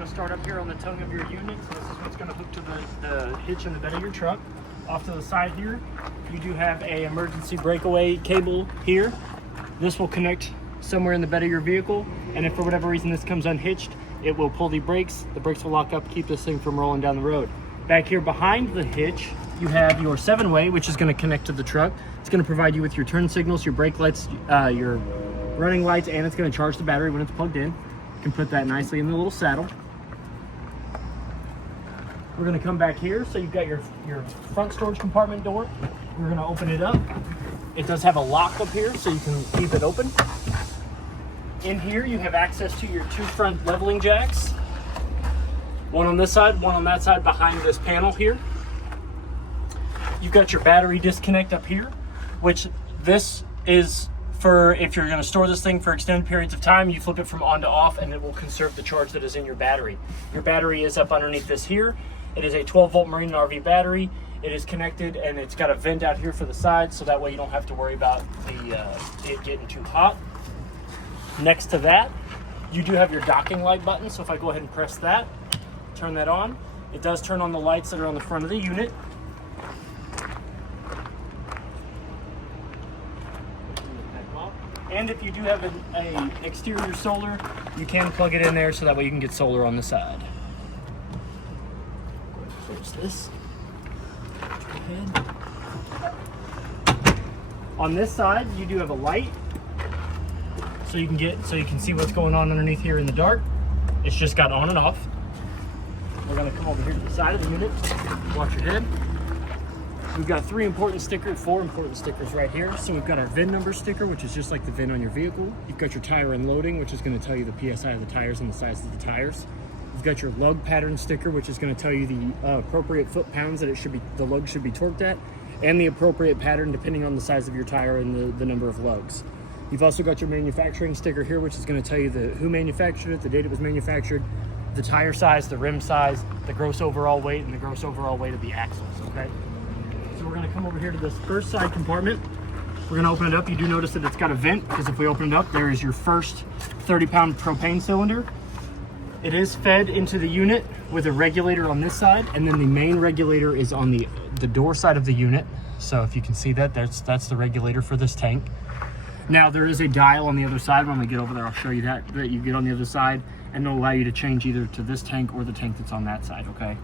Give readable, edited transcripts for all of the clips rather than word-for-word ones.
going to start up here on the tongue of your unit. So this is what's going to hook to the hitch in the bed of your truck. Off to the side here, you do have a emergency breakaway cable here. This will connect somewhere in the bed of your vehicle, and if for whatever reason this comes unhitched, it will pull the brakes will lock up, keep this thing from rolling down the road. Back here behind the hitch, you have your 7-way, which is going to connect to the truck. It's going to provide you with your turn signals, your brake lights, your running lights, and it's going to charge the battery when it's plugged in. You can put that nicely in the little saddle. We're going to come back here, so you've got your front storage compartment door. We're going to open it up. It does have a lock up here, so you can keep it open. In here, you have access to your 2 front leveling jacks. One on this side, one on that side behind this panel here. You've got your battery disconnect up here, which this is for if you're going to store this thing for extended periods of time. You flip it from on to off and it will conserve the charge that is in your battery. Your battery is up underneath this here. It is a 12-volt Marine and RV battery. It is connected and it's got a vent out here for the side, so that way you don't have to worry about it getting too hot. Next to that, you do have your docking light button, so if I go ahead and press that, turn that on, it does turn on the lights that are on the front of the unit. And if you do have an exterior solar, you can plug it in there, so that way you can get solar on the side. Close this. On this side, you do have a light, so you can see what's going on underneath here in the dark. It's just got on and off. We're gonna come over here to the side of the unit. Watch your head. We've got 4 important stickers right here. So we've got our VIN number sticker, which is just like the VIN on your vehicle. You've got your tire unloading, which is going to tell you the PSI of the tires and the size of the tires. You've got your lug pattern sticker, which is going to tell you the appropriate foot-pounds that the lug should be torqued at, and the appropriate pattern depending on the size of your tire and the number of lugs. You've also got your manufacturing sticker here, which is going to tell you who manufactured it, the date it was manufactured, the tire size, the rim size, the gross overall weight, and the gross overall weight of the axles, okay? So we're going to come over here to this first side compartment. We're going to open it up. You do notice that it's got a vent, because if we open it up, there is your first 30-pound propane cylinder. It is fed into the unit with a regulator on this side, and then the main regulator is on the door side of the unit. So if you can see that, that's the regulator for this tank. Now there is a dial on the other side. When we get over there, I'll show you that you get on the other side, and it'll allow you to change either to this tank or the tank that's on that side, okay?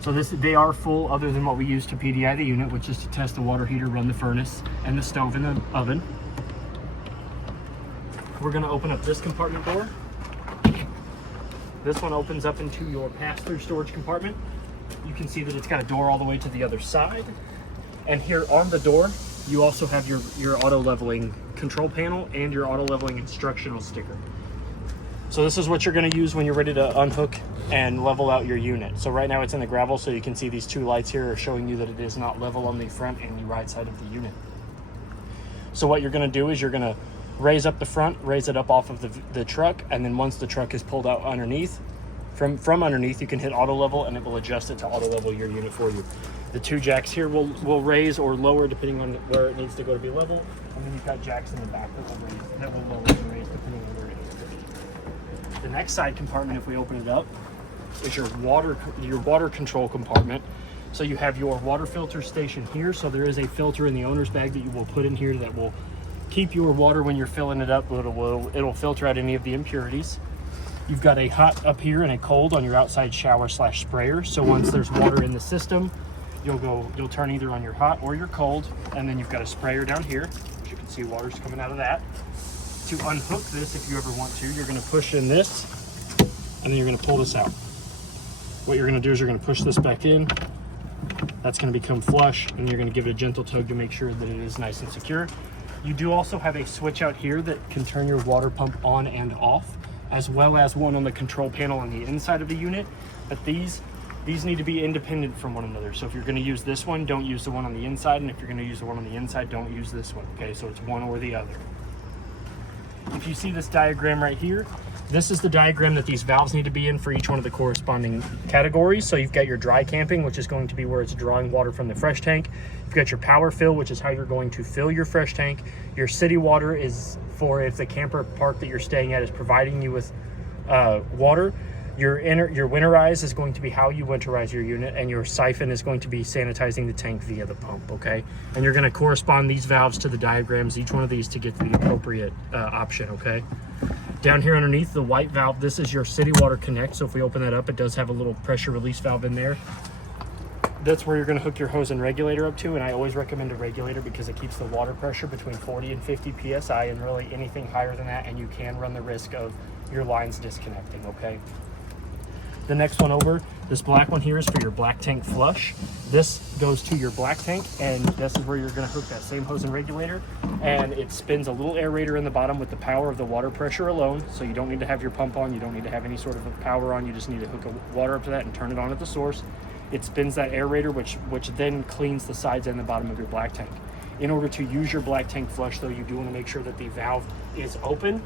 So they are full, other than what we use to PDI the unit, which is to test the water heater, run the furnace, and the stove in the oven. We're going to open up this compartment door. This one opens up into your pass-through storage compartment. You can see that it's got a door all the way to the other side. And here on the door, you also have your auto leveling control panel and your auto leveling instructional sticker. So this is what you're going to use when you're ready to unhook and level out your unit. So right now it's in the gravel, so you can see these 2 lights here are showing you that it is not level on the front and the right side of the unit. So what you're going to do is you're going to raise up the front, raise it up off of the truck, and then once the truck is pulled out underneath, from underneath, you can hit auto level and it will adjust it to auto level your unit for you. The 2 jacks here will raise or lower depending on where it needs to go to be level, and then you've got jacks in the back that will lower and raise depending on where it needs to be. The next side compartment, if we open it up, is your water control compartment. So you have your water filter station here. So there is a filter in the owner's bag that you will put in here that will keep your water when you're filling it up. It'll filter out any of the impurities. You've got a hot up here and a cold on your outside shower / sprayer. So once there's water in the system, you'll turn either on your hot or your cold, and then you've got a sprayer down here. As you can see, water's coming out of that. To unhook this, if you ever want to, you're going to push in this, and then you're going to pull this out. What you're going to do is you're going to push this back in. That's going to become flush, and you're going to give it a gentle tug to make sure that it is nice and secure. You do also have a switch out here that can turn your water pump on and off, as well as one on the control panel on the inside of the unit. But these need to be independent from one another. So if you're going to use this one, don't use the one on the inside, and if you're going to use the one on the inside, don't use this one. Okay, so it's one or the other. If you see this diagram right here, this is the diagram that these valves need to be in for each one of the corresponding categories. So you've got your dry camping, which is going to be where it's drawing water from the fresh tank. You've got your power fill, which is how you're going to fill your fresh tank. Your city water is for if the camper park that you're staying at is providing you with water. Your winterize is going to be how you winterize your unit, and your siphon is going to be sanitizing the tank via the pump, okay? And you're gonna correspond these valves to the diagrams, each one of these, to get to the appropriate option, okay? Down here underneath, the white valve, this is your city water connect. So if we open that up, it does have a little pressure release valve in there. That's where you're gonna hook your hose and regulator up to, and I always recommend a regulator because it keeps the water pressure between 40 and 50 PSI, and really anything higher than that, and you can run the risk of your lines disconnecting, okay? The next one over, this black one here is for your black tank flush. This goes to your black tank, and this is where you're gonna hook that same hose and regulator, and it spins a little aerator in the bottom with the power of the water pressure alone, so you don't need to have your pump on, you don't need to have any sort of a power on, you just need to hook water up to that and turn it on at the source. It spins that aerator, which then cleans the sides and the bottom of your black tank. In order to use your black tank flush, though, you do wanna make sure that the valve is open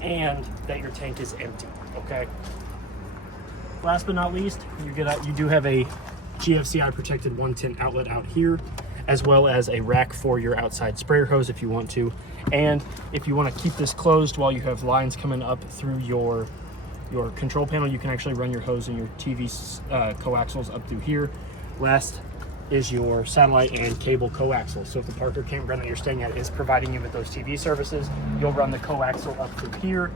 and that your tank is empty, okay? Last but not least, you do have a GFCI protected 110 outlet out here, as well as a rack for your outside sprayer hose if you want to. And if you want to keep this closed while you have lines coming up through your control panel, you can actually run your hose and your TV coaxials up through here. Last is your satellite and cable coaxial. So if the Parker campground that you're staying at is providing you with those TV services, you'll run the coaxial up through here,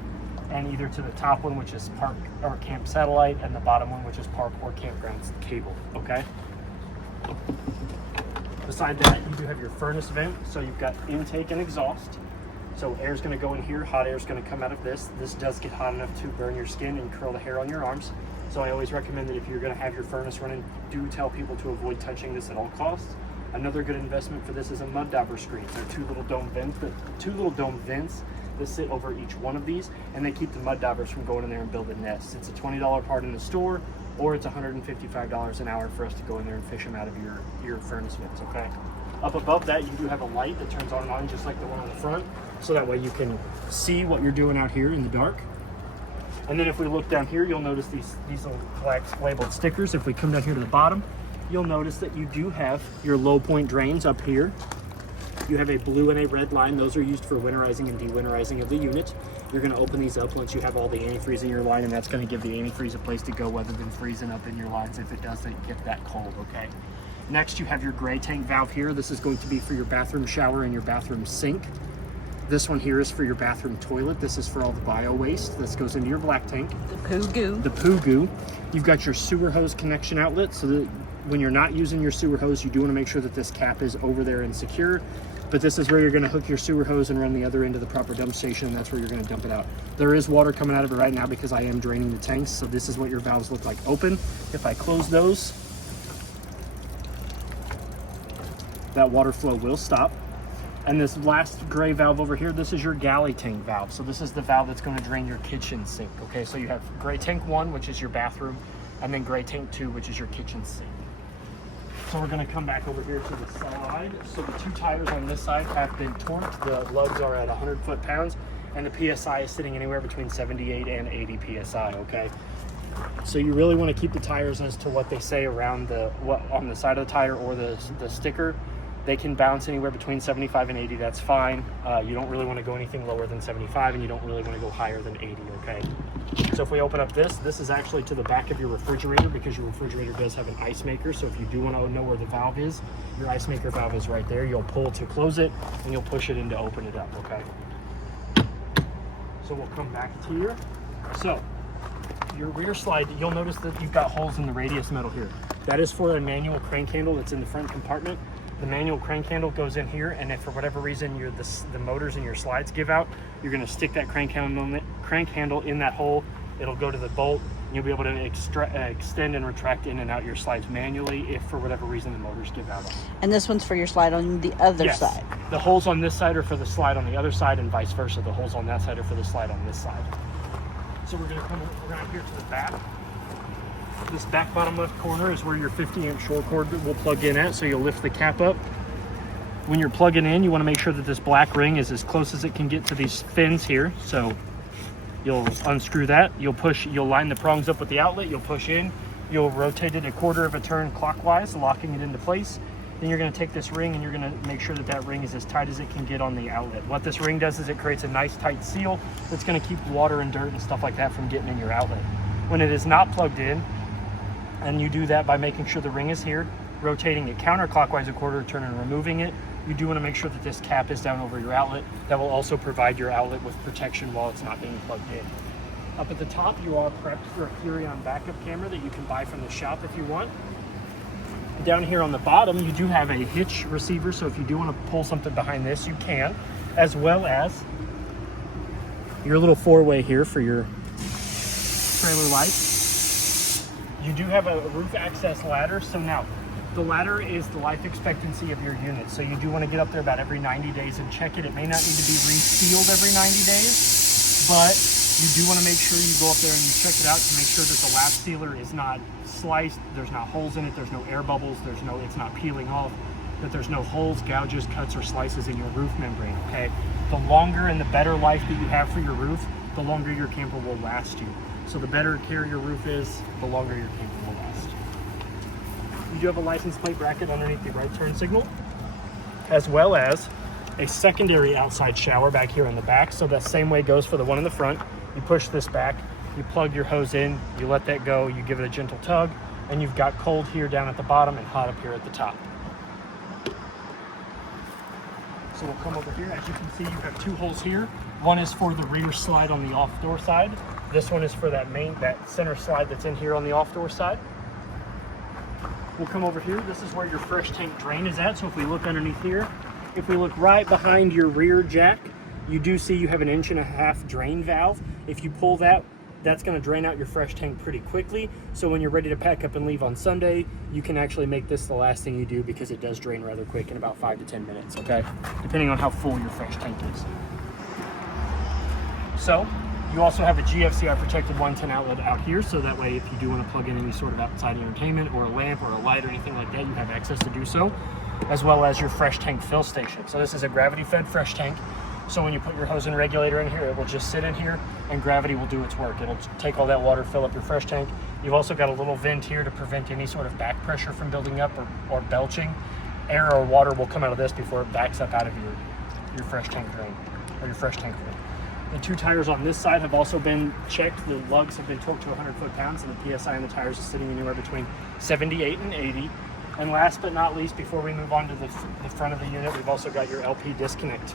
and either to the top one, which is park or camp satellite, and the bottom one, which is park or campground cable, okay? Beside that, you do have your furnace vent, so you've got intake and exhaust. So air's gonna go in here, hot air's gonna come out of this. This does get hot enough to burn your skin and curl the hair on your arms. So I always recommend that if you're gonna have your furnace running, do tell people to avoid touching this at all costs. Another good investment for this is a mud dauber screen. They're two little dome vents that sit over each one of these, and they keep the mud daubers from going in there and building nests. It's a $20 part in the store, or it's $155 an hour for us to go in there and fish them out of your furnace vents, okay? Up above that, you do have a light that turns on and on just like the one on the front, so that way you can see what you're doing out here in the dark. And then if we look down here, you'll notice these little black labeled stickers. If we come down here to the bottom, you'll notice that you do have your low point drains up here. You have a blue and a red line. Those are used for winterizing and de-winterizing of the unit. You're gonna open these up once you have all the antifreeze in your line, and that's gonna give the antifreeze a place to go rather than freezing up in your lines if it doesn't get that cold, okay? Next, you have your gray tank valve here. This is going to be for your bathroom shower and your bathroom sink. This one here is for your bathroom toilet. This is for all the bio waste. This goes into your black tank. The poo goo. The poo goo. You've got your sewer hose connection outlet, so that when you're not using your sewer hose, you do wanna make sure that this cap is over there and secure. But this is where you're gonna hook your sewer hose and run the other end to the proper dump station, and that's where you're gonna dump it out. There is water coming out of it right now because I am draining the tanks, so this is what your valves look like open. If I close those, that water flow will stop. And this last gray valve over here, this is your galley tank valve. So this is the valve that's gonna drain your kitchen sink, okay? So you have gray tank 1, which is your bathroom, and then gray tank 2, which is your kitchen sink. So we're gonna come back over here to the side. So the two tires on this side have been torqued. The lugs are at 100 foot-pounds, and the PSI is sitting anywhere between 78 and 80 PSI, okay? So you really wanna keep the tires as to what they say around on the side of the tire or the sticker. They can bounce anywhere between 75 and 80, that's fine. You don't really wanna go anything lower than 75, and you don't really wanna go higher than 80, okay? So if we open up this is actually to the back of your refrigerator, because your refrigerator does have an ice maker. So if you do want to know where the valve is, your ice maker valve is right there. You'll pull to close it, and you'll push it in to open it up, okay? So we'll come back to here. So your rear slide, you'll notice that you've got holes in the radius metal here. That is for a manual crank handle that's in the front compartment. The manual crank handle goes in here, and if for whatever reason the motors in your slides give out, you're going to stick that crank handle in that hole. It'll go to the bolt, and you'll be able to extend and retract in and out your slides manually if for whatever reason the motors give out. And this one's for your slide on the other yes. side. The holes on this side are for the slide on the other side, and vice versa. The holes on that side are for the slide on this side. So we're going to come around here to the back. This back bottom left corner is where your 50 amp shore cord will plug in at, so you'll lift the cap up. When you're plugging in, you want to make sure that this black ring is as close as it can get to these fins here. So you'll unscrew that, you'll line the prongs up with the outlet, you'll push in, you'll rotate it a quarter of a turn clockwise, locking it into place. Then you're going to take this ring and you're going to make sure that that ring is as tight as it can get on the outlet. What this ring does is it creates a nice tight seal that's going to keep water and dirt and stuff like that from getting in your outlet. When it is not plugged in, and you do that by making sure the ring is here, rotating it counterclockwise a quarter turn and removing it, you do want to make sure that this cap is down over your outlet. That will also provide your outlet with protection while it's not being plugged in. Up at the top, you are prepped for a Furion backup camera that you can buy from the shop if you want. Down here on the bottom, you do have a hitch receiver, so if you do want to pull something behind this, you can, as well as your little four-way here for your trailer light. You do have a roof access ladder, so now the ladder is the life expectancy of your unit, so you do want to get up there about every 90 days and check it. It may not need to be resealed every 90 days, but you do want to make sure you go up there and you check it out to make sure that the lap sealer is not sliced, there's not holes in it, there's no air bubbles, it's not peeling off, that there's no holes, gouges, cuts, or slices in your roof membrane, okay? The longer and the better life that you have for your roof, the longer your camper will last you. So the better care your roof is, the longer your camper will last. You do have a license plate bracket underneath the right turn signal, as well as a secondary outside shower back here in the back. So that same way goes for the one in the front. You push this back, you plug your hose in, you let that go, you give it a gentle tug, and you've got cold here down at the bottom and hot up here at the top. So we'll come over here. As you can see, you've got two holes here. One is for the rear slide on the off door side. This one is for that center slide that's in here on the off door side. We'll come over here. This is where your fresh tank drain is at. So if we look underneath here, if we look right behind your rear jack, you do see you have an 1.5 inch drain valve. If you pull that, that's going to drain out your fresh tank pretty quickly. So when you're ready to pack up and leave on Sunday, you can actually make this the last thing you do because it does drain rather quick in about 5 to 10 minutes, okay? Depending on how full your fresh tank is. So you also have a GFCI protected 110 outlet out here, so that way if you do want to plug in any sort of outside entertainment or a lamp or a light or anything like that, you have access to do so, as well as your fresh tank fill station. So this is a gravity fed fresh tank. So when you put your hose and regulator in here, it will just sit in here and gravity will do its work. It'll take all that water, fill up your fresh tank. You've also got a little vent here to prevent any sort of back pressure from building up or belching. Air or water will come out of this before it backs up out of your fresh tank drain or your fresh tank drain. The two tires on this side have also been checked. The lugs have been torqued to 100 foot-pounds and the PSI on the tires is sitting anywhere between 78 and 80. And last but not least, before we move on to the front of the unit, we've also got your LP disconnect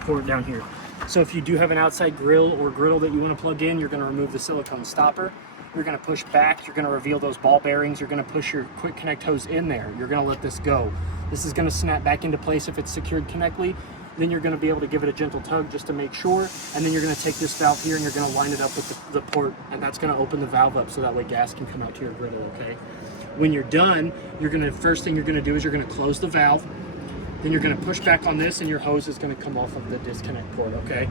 port down here. So if you do have an outside grill or griddle that you want to plug in, you're going to remove the silicone stopper. You're going to push back. You're going to reveal those ball bearings. You're going to push your quick connect hose in there. You're going to let this go. This is going to snap back into place if it's secured connectly. Then you're going to be able to give it a gentle tug just to make sure. And then you're going to take this valve here and you're going to line it up with the port. And that's going to open the valve up so that way gas can come out to your griddle, okay? When you're done, first thing you're going to do is you're going to close the valve. Then you're going to push back on this and your hose is going to come off of the disconnect port, okay?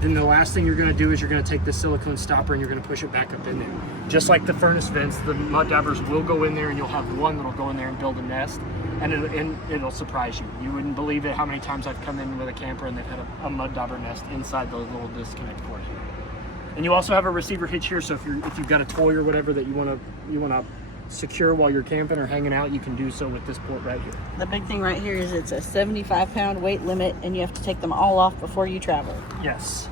Then the last thing you're going to do is you're going to take the silicone stopper and you're going to push it back up in there. Just like the furnace vents, the mud dabbers will go in there and you'll have one that'll go in there and build a nest. And it'll surprise you. You wouldn't believe it how many times I've come in with a camper and they've had a mud dauber nest inside those little disconnect ports. And you also have a receiver hitch here, so if you've got a toy or whatever that you want to secure while you're camping or hanging out, you can do so with this port right here. The big thing right here is it's a 75-pound weight limit and you have to take them all off before you travel. Yes.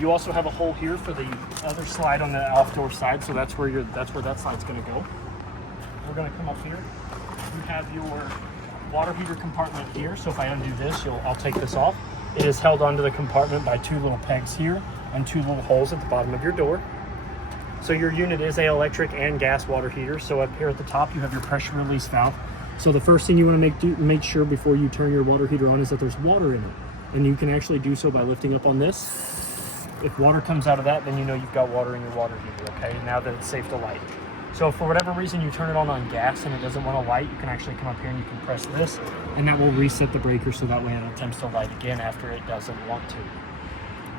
You also have a hole here for the other slide on the off-door side, so that's where that slide's going to go. We're going to come up here. You have your water heater compartment here, so if I undo this, I'll take this off. It is held onto the compartment by two little pegs here and two little holes at the bottom of your door. So your unit is an electric and gas water heater. So up here at the top, you have your pressure release valve. So the first thing you want to make sure before you turn your water heater on is that there's water in it. And you can actually do so by lifting up on this. If water comes out of that, then you know you've got water in your water heater, okay? Now that it's safe to light. So for whatever reason you turn it on gas and it doesn't want to light, you can actually come up here and you can press this, and that will reset the breaker so that way it attempts to light again after it doesn't want to.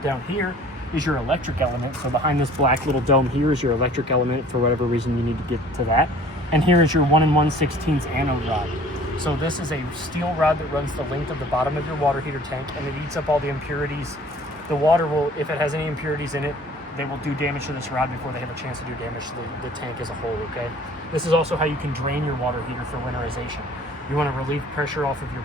Down here is your electric element. So behind this black little dome here is your electric element for whatever reason you need to get to that. And here is your 1 1/16 anode rod. So this is a steel rod that runs the length of the bottom of your water heater tank, and it eats up all the impurities. The water will, if it has any impurities in it, they will do damage to this rod before they have a chance to do damage to the tank as a whole, okay? This is also how you can drain your water heater for winterization. You want to relieve pressure off of your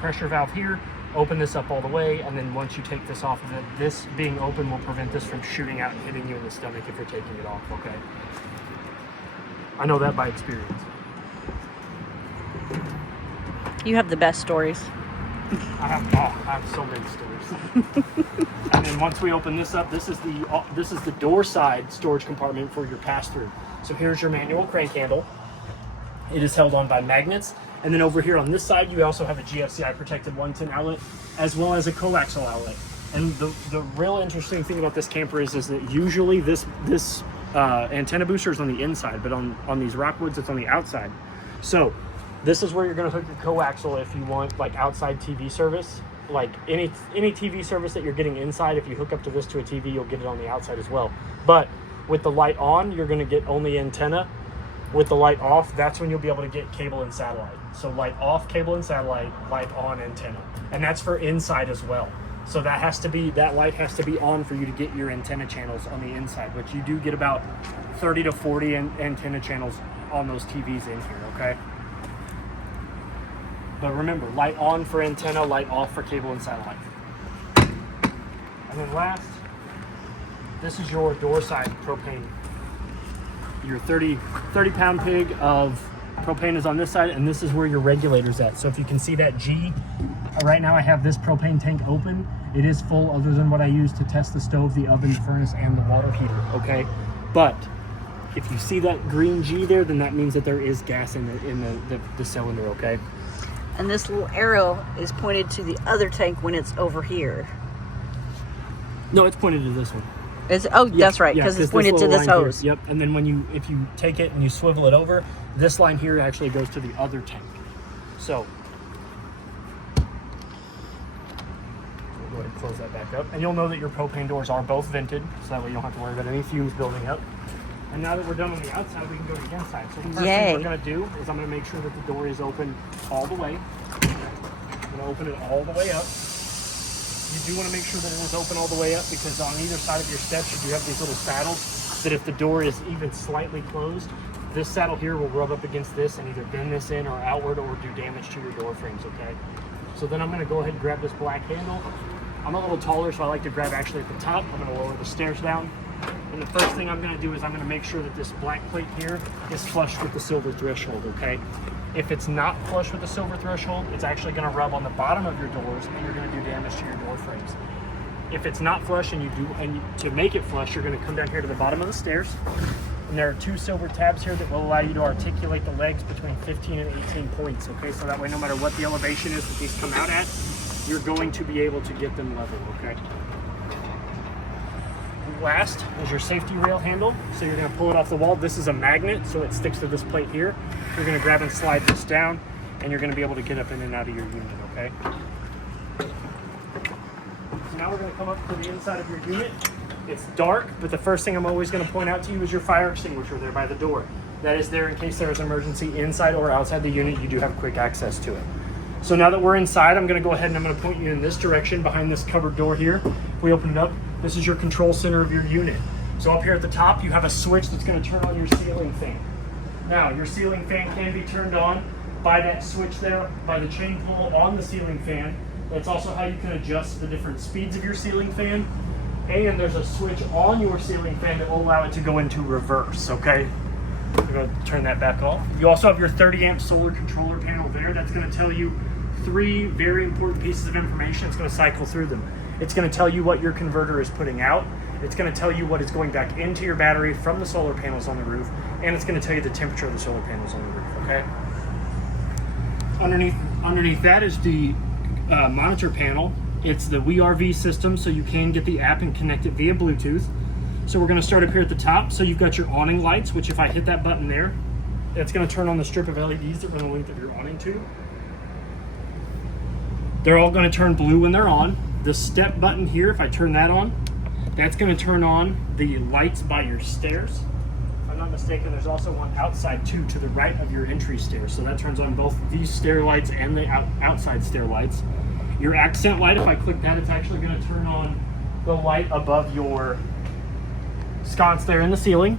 pressure valve here, open this up all the way, and then once you take this off of it, this being open will prevent this from shooting out and hitting you in the stomach if you're taking it off, okay? I know that by experience. You have the best stories. I have so many stories. And then once we open this up, this is the door side storage compartment for your pass-through. So here's your manual crank handle. It is held on by magnets. And then over here on this side, you also have a GFCI protected 110 outlet, as well as a coaxial outlet. And the real interesting thing about this camper is that usually this antenna booster is on the inside, but on these Rockwoods, it's on the outside. So this is where you're going to hook your coaxial if you want like outside TV service. Like any TV service that you're getting inside, if you hook up to this to a TV, you'll get it on the outside as well. But with the light on, you're going to get only antenna. With the light off, that's when you'll be able to get cable and satellite. So light off, cable and satellite, light on, antenna. And that's for inside as well. So that light has to be on for you to get your antenna channels on the inside, which you do get about 30 to 40 antenna channels on those TVs in here, okay? But remember, light on for antenna, light off for cable and satellite. And then last, this is your door side propane. Your 30 pound pig of propane is on this side, and this is where your regulator's at. So if you can see that G, right now I have this propane tank open. It is full other than what I use to test the stove, the oven, the furnace, and the water heater, okay? But if you see that green G there, then that means that there is gas in the cylinder, okay? And this little arrow is pointed to the other tank when it's over here. No, it's pointed to this one. That's right, because it's pointed to this hose. Here, yep, and then if you take it and you swivel it over, this line here actually goes to the other tank. So we'll go ahead and close that back up. And you'll know that your propane doors are both vented, so that way you don't have to worry about any fumes building up. And now that we're done on the outside, we can go to the inside. So the first thing we're going to do is I'm going to make sure that the door is open all the way. I'm going to open it all the way up. You do want to make sure that it is open all the way up, because on either side of your steps you do have these little saddles that if the door is even slightly closed, this saddle here will rub up against this and either bend this in or outward or do damage to your door frames, okay? So then I'm going to go ahead and grab this black handle. I'm a little taller, so I like to grab actually at the top. I'm going to lower the stairs down. And the first thing I'm going to do is I'm going to make sure that this black plate here is flush with the silver threshold, okay? If it's not flush with the silver threshold, it's actually going to rub on the bottom of your doors and you're going to do damage to your door frames. If it's not flush to make it flush, you're going to come down here to the bottom of the stairs. And there are 2 silver tabs here that will allow you to articulate the legs between 15 and 18 points, okay? So that way, no matter what the elevation is that these come out at, you're going to be able to get them level, okay? Last is your safety rail handle. So you're going to pull it off the wall. This is a magnet, so it sticks to this plate here. You're going to grab and slide this down, and you're going to be able to get up in and out of your unit, okay? So now we're going to come up to the inside of your unit. It's dark, but the first thing I'm always going to point out to you is your fire extinguisher there by the door. That is there in case there is an emergency inside or outside the unit. You do have quick access to it. So now that we're inside, I'm going to go ahead and I'm going to point you in this direction behind this cupboard door here. If we open it up, this is your control center of your unit. So up here at the top, you have a switch that's going to turn on your ceiling fan. Now, your ceiling fan can be turned on by that switch there, by the chain pull on the ceiling fan. That's also how you can adjust the different speeds of your ceiling fan. And there's a switch on your ceiling fan that will allow it to go into reverse, okay? I'm going to turn that back off. You also have your 30 amp solar controller panel there. That's going to tell you 3 very important pieces of information. It's going to cycle through them. It's going to tell you what your converter is putting out. It's going to tell you what is going back into your battery from the solar panels on the roof. And it's going to tell you the temperature of the solar panels on the roof, okay? Underneath that is the monitor panel. It's the WeRV system, so you can get the app and connect it via Bluetooth. So we're going to start up here at the top. So you've got your awning lights, which if I hit that button there, it's going to turn on the strip of LEDs that run the length of your awning tube. They're all going to turn blue when they're on. The step button here, if I turn that on, that's going to turn on the lights by your stairs. If I'm not mistaken, there's also one outside too, to the right of your entry stairs. So that turns on both these stair lights and the outside stair lights. Your accent light, if I click that, it's actually going to turn on the light above your sconce there in the ceiling.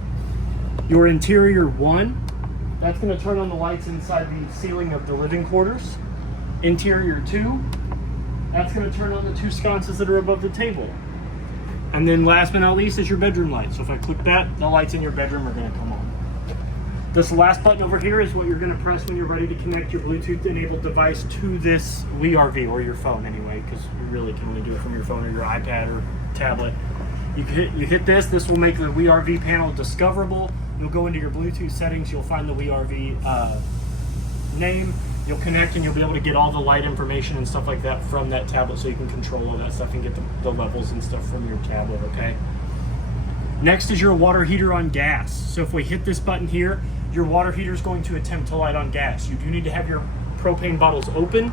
Your interior 1, that's going to turn on the lights inside the ceiling of the living quarters. Interior 2, That's going to turn on the two sconces that are above the table. And then last but not least is your bedroom light. So if I click that, the lights in your bedroom are going to come on. This last button over here is what you're going to press when you're ready to connect your Bluetooth enabled device to this WeRV, or your phone anyway, because you really can only do it from your phone or your iPad or tablet. You hit this will make the WeRV panel discoverable. You'll go into your Bluetooth settings, you'll find the WeRV name, you'll connect, and you'll be able to get all the light information and stuff like that from that tablet, so you can control all that stuff and get the levels and stuff from your tablet, okay? Next is your water heater on gas. So if we hit this button here, your water heater is going to attempt to light on gas. You do need to have your propane bottles open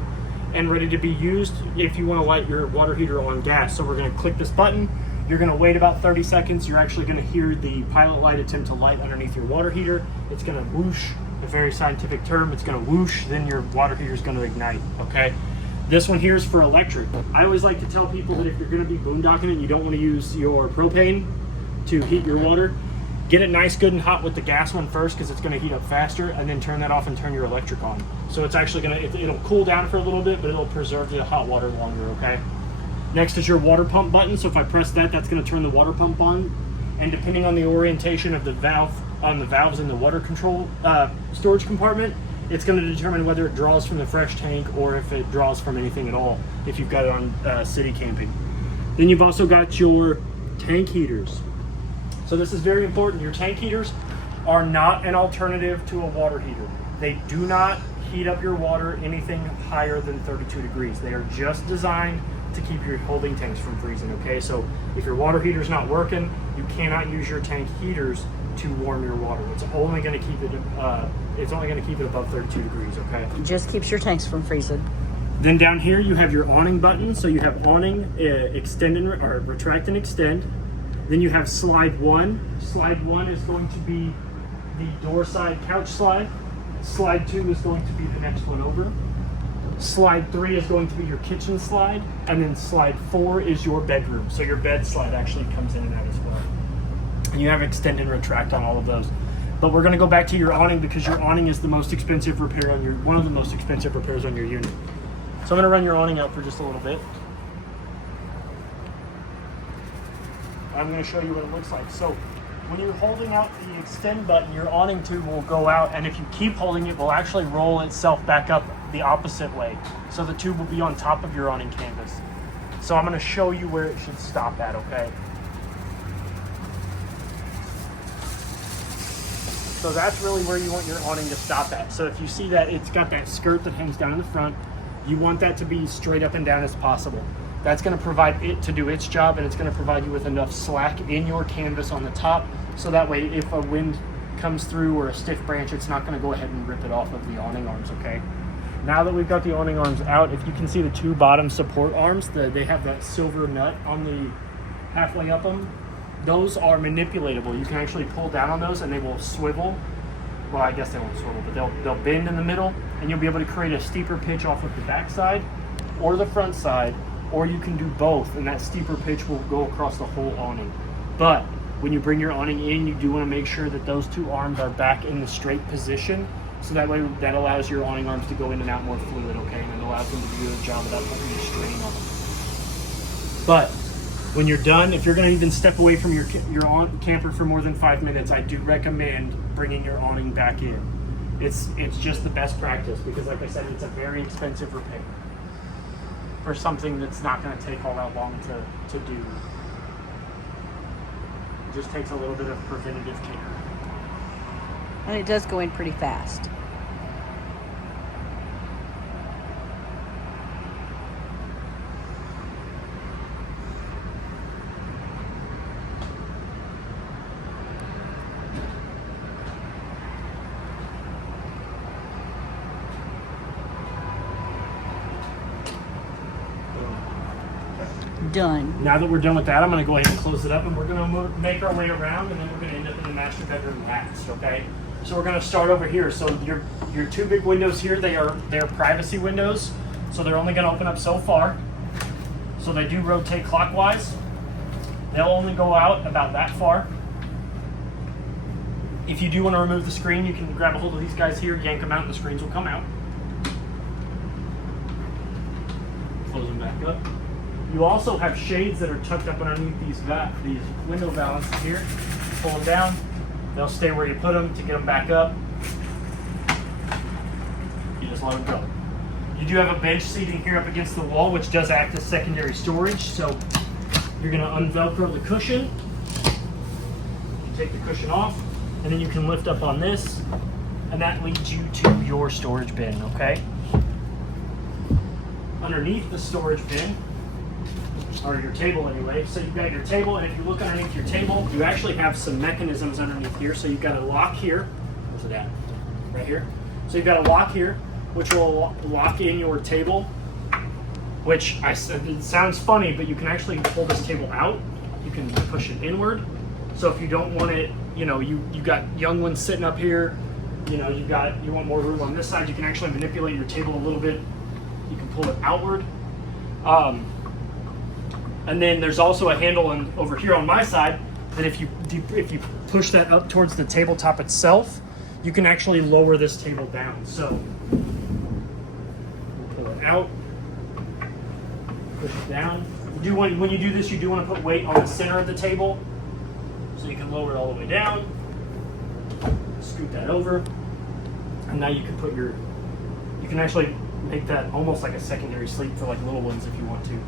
and ready to be used if you want to light your water heater on gas. So we're going to click this button. You're going to wait about 30 seconds. You're actually going to hear the pilot light attempt to light underneath your water heater. It's going to whoosh, a very scientific term. It's going to whoosh, then your water heater is going to ignite, okay? This one here is for electric. I always like to tell people that if you're going to be boondocking it and you don't want to use your propane to heat your water, get it nice, good, and hot with the gas one first, because it's going to heat up faster, and then turn that off and turn your electric on. So it's actually going to, it'll cool down for a little bit, but it'll preserve the hot water longer, okay? Next is your water pump button. So if I press that, that's going to turn the water pump on. And depending on the orientation of the valve, on the valves in the water control storage compartment, it's going to determine whether it draws from the fresh tank or if it draws from anything at all, if you've got it on city camping. Then you've also got your tank heaters. So this is very important. Your tank heaters are not an alternative to a water heater. They do not heat up your water anything higher than 32 degrees. They are just designed to keep your holding tanks from freezing, okay? So if your water heater's not working, you cannot use your tank heaters to warm your water. It's only going to keep it above 32 degrees, okay? It just keeps your tanks from freezing. Then down here you have your awning button. So you have awning, extend and or retract and extend. Then you have slide one. Slide one is going to be the door side couch slide. Slide two is going to be the next one over. Slide 3 is going to be your kitchen slide, and then slide 4 is your bedroom. So your bed slide actually comes in and out as well. And you have extend and retract on all of those. But we're going to go back to your awning, because your awning is the most expensive repair on your, one of the most expensive repairs on your unit. So I'm going to run your awning out for just a little bit. I'm going to show you what it looks like. So when you're holding out the extend button, your awning tube will go out, and if you keep holding it, will actually roll itself back up the opposite way. So the tube will be on top of your awning canvas. So I'm going to show you where it should stop at, okay? So that's really where you want your awning to stop at. So if you see that it's got that skirt that hangs down in the front, you want that to be straight up and down as possible. That's going to provide it to do its job, and it's going to provide you with enough slack in your canvas on the top, so that way if a wind comes through or a stiff branch, it's not going to go ahead and rip it off of the awning arms, okay? Now that we've got the awning arms out, if you can see the two bottom support arms, they have that silver nut on the halfway up them. Those are manipulatable. You can actually pull down on those and they will swivel. Well, I guess they won't swivel, but they'll bend in the middle, and you'll be able to create a steeper pitch off of the back side or the front side, or you can do both, and that steeper pitch will go across the whole awning. But when you bring your awning in, you do want to make sure that those two arms are back in the straight position, so that way that allows your awning arms to go in and out more fluid, okay? And it allows them to do their job without putting a strain on them. But when you're done, if you're going to even step away from your camper for more than 5 minutes, I do recommend bringing your awning back in. It's just the best practice, because like I said, it's a very expensive repair for something that's not going to take all that long to do. It just takes a little bit of preventative care. And it does go in pretty fast. Done. Now that we're done with that, I'm going to go ahead and close it up, and we're going to make our way around, and then we're going to end up in the master bedroom last, okay? So we're going to start over here. So your two big windows here, they're privacy windows, so they're only going to open up so far. So they do rotate clockwise. They'll only go out about that far. If you do want to remove the screen, you can grab a hold of these guys here, yank them out, and the screens will come out. Close them back up. You also have shades that are tucked up underneath these window balances here. Pull them down. They'll stay where you put them to get them back up. You just let them go. You do have a bench seating here up against the wall, which does act as secondary storage. So you're going to unvelcro the cushion. You take the cushion off, and then you can lift up on this, and that leads you to your storage bin, okay? Underneath the storage bin, or your table anyway, so you've got your table, and if you look underneath your table, you actually have some mechanisms underneath here. So you've got a lock here. Where's it at? Right here. So you've got a lock here, which will lock in your table, which I said, it sounds funny, but you can actually pull this table out. You can push it inward. So if you don't want it, you know, you got young ones sitting up here, you know, you want more room on this side, you can actually manipulate your table a little bit. You can pull it outward. And then there's also a handle over here on my side that if you push that up towards the tabletop itself, you can actually lower this table down. So pull it out, push it down. When you do this, you do want to put weight on the center of the table, so you can lower it all the way down. Scoot that over, and now you can actually make that almost like a secondary sleep for like little ones if you want to.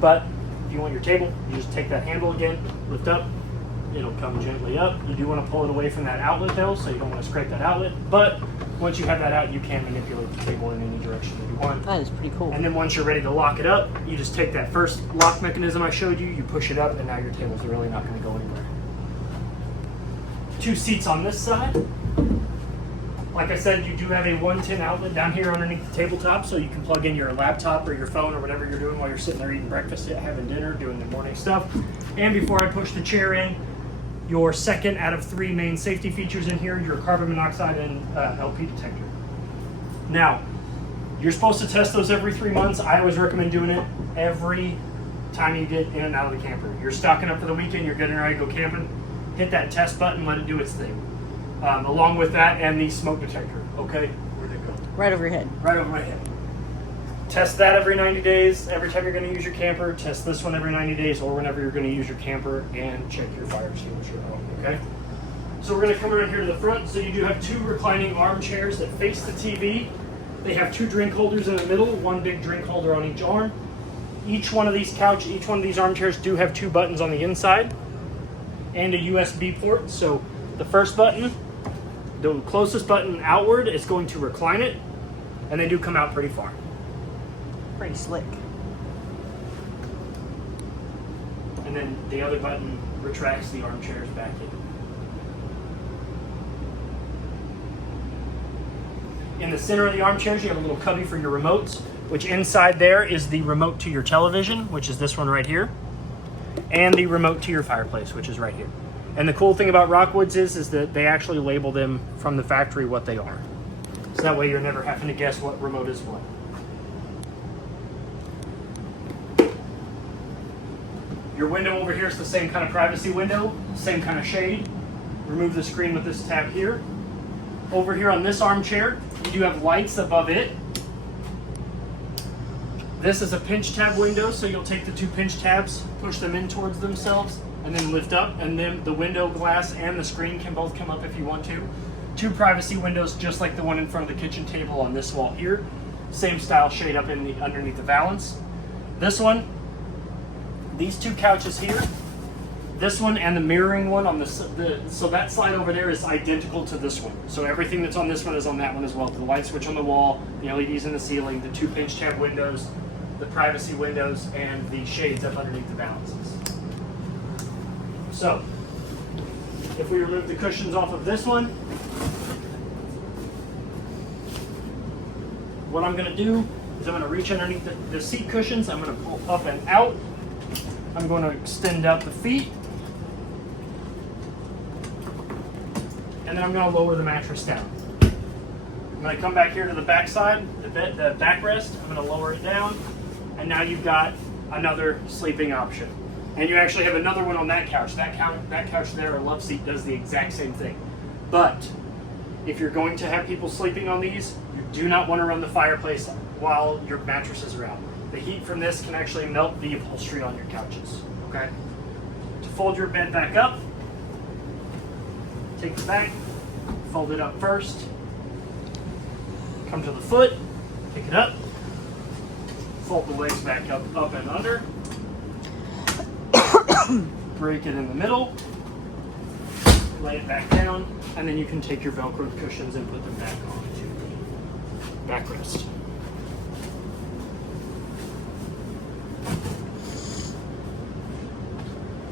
But if you want your table, you just take that handle again, lift up, it'll come gently up. You do want to pull it away from that outlet though, so you don't want to scrape that outlet. But once you have that out, you can manipulate the table in any direction that you want. That is pretty cool. And then once you're ready to lock it up, you just take that first lock mechanism I showed you, you push it up, and now your table's really not going to go anywhere. 2 seats on this side. Like I said, you do have a 110 outlet down here underneath the tabletop, so you can plug in your laptop or your phone or whatever you're doing while you're sitting there eating breakfast, having dinner, doing the morning stuff. And before I push the chair in, your second out of 3 main safety features in here, your carbon monoxide and LP detector. Now, you're supposed to test those every 3 months. I always recommend doing it every time you get in and out of the camper. You're stocking up for the weekend, you're getting ready to go camping, hit that test button, let it do its thing. Along with that and the smoke detector, okay? Where'd it go? Right over your head. Right over my head. Test that every 90 days. Every time you're going to use your camper, test this one every 90 days or whenever you're going to use your camper, and check your fire extinguisher out, okay? So we're going to come around here to the front. So you do have 2 reclining armchairs that face the TV. They have 2 drink holders in the middle, 1 big drink holder on each arm. Each one of these armchairs do have 2 buttons on the inside and a USB port. So the first button, the closest button outward, is going to recline it, and they do come out pretty far. Pretty slick. And then the other button retracts the armchairs back in. In the center of the armchairs, you have a little cubby for your remotes, which inside there is the remote to your television, which is this one right here, and the remote to your fireplace, which is right here. And the cool thing about Rockwoods is that they actually label them from the factory what they are. So that way you're never having to guess what remote is what. Your window over here is the same kind of privacy window, same kind of shade. Remove the screen with this tab here. Over here on this armchair, you do have lights above it. This is a pinch tab window, so you'll take the 2 pinch tabs, push them in towards themselves, and then lift up, and then the window glass and the screen can both come up if you want to. 2 privacy windows, just like the one in front of the kitchen table on this wall here. Same style shade up underneath the valance. This one, these 2 couches here, this one and the mirroring one on so that slide over there is identical to this one. So everything that's on this one is on that one as well. The light switch on the wall, the LEDs in the ceiling, the 2 pinch tab windows, the privacy windows, and the shades up underneath the valances. So, if we remove the cushions off of this one, what I'm going to do is I'm going to reach underneath the seat cushions. I'm going to pull up and out. I'm going to extend out the feet. And then I'm going to lower the mattress down. I'm going to come back here to the back side, the backrest. I'm going to lower it down. And now you've got another sleeping option. And you actually have another one on that couch. That couch there, a love seat, does the exact same thing. But if you're going to have people sleeping on these, you do not want to run the fireplace while your mattresses are out. The heat from this can actually melt the upholstery on your couches, okay? To fold your bed back up, take the back, fold it up first, come to the foot, pick it up, fold the legs back up and under, break it in the middle, lay it back down, and then you can take your Velcro cushions and put them back onto the backrest.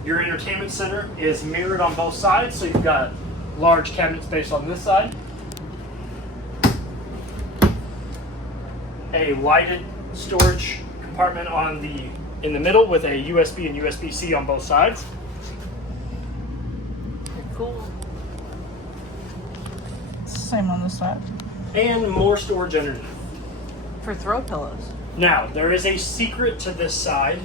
Your entertainment center is mirrored on both sides, so you've got large cabinet space on this side, a lighted storage compartment in the middle with a USB and USB-C on both sides. Cool. Same on this side. And more storage underneath. For throw pillows. Now, there is a secret to this side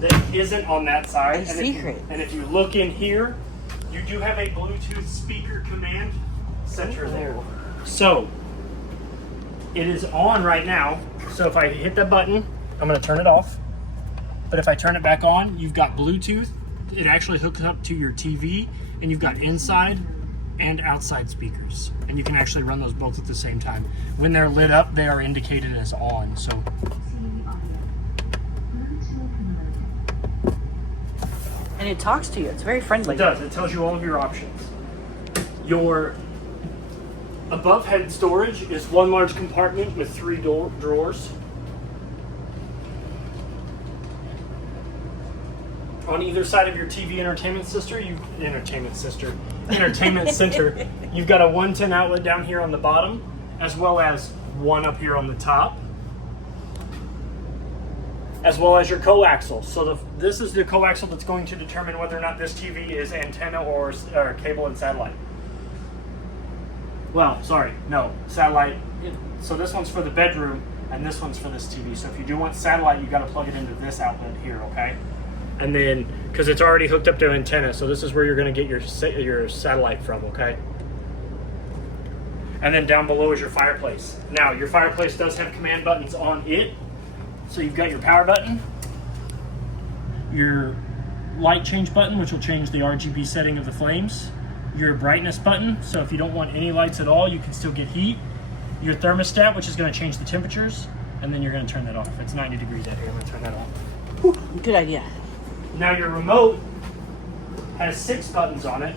that isn't on that side. And if you look in here, you do have a Bluetooth speaker command center there. So, it is on right now. So if I hit that button, I'm going to turn it off. But if I turn it back on, you've got Bluetooth. It actually hooks up to your TV, and you've got inside and outside speakers. And you can actually run those both at the same time. When they're lit up, they are indicated as on. So and it talks to you. It's very friendly. it does. It tells you all of your options. Your above head storage is one large compartment with 3 drawers. On either side of your TV entertainment center, you've got a 110 outlet down here on the bottom, as well as one up here on the top, as well as your coaxial. So this is the coaxial that's going to determine whether or not this TV is antenna or cable and satellite. Well, sorry, no, satellite. So this one's for the bedroom, and this one's for this TV. So if you do want satellite, you got to plug it into this outlet here, okay? And then, because it's already hooked up to an antenna, so this is where you're going to get your satellite from, okay? And then down below is your fireplace. Now, your fireplace does have command buttons on it. So you've got your power button, your light change button, which will change the RGB setting of the flames, your brightness button, so if you don't want any lights at all, you can still get heat, your thermostat, which is going to change the temperatures, and then you're going to turn that off. It's 90 degrees out here. I'm going to turn that off. Whew, good idea. Now your remote has 6 buttons on it.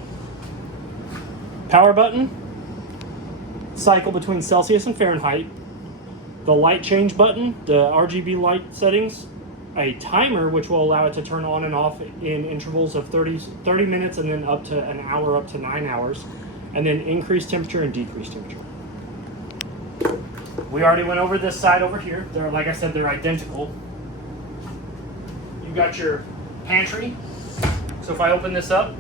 Power button, cycle between Celsius and Fahrenheit, the light change button, the RGB light settings, a timer which will allow it to turn on and off in intervals of 30 minutes and then up to an hour, up to 9 hours, and then increase temperature and decrease temperature. We already went over this side over here. They're, like I said, they're identical. You've got your pantry. So if I open this up,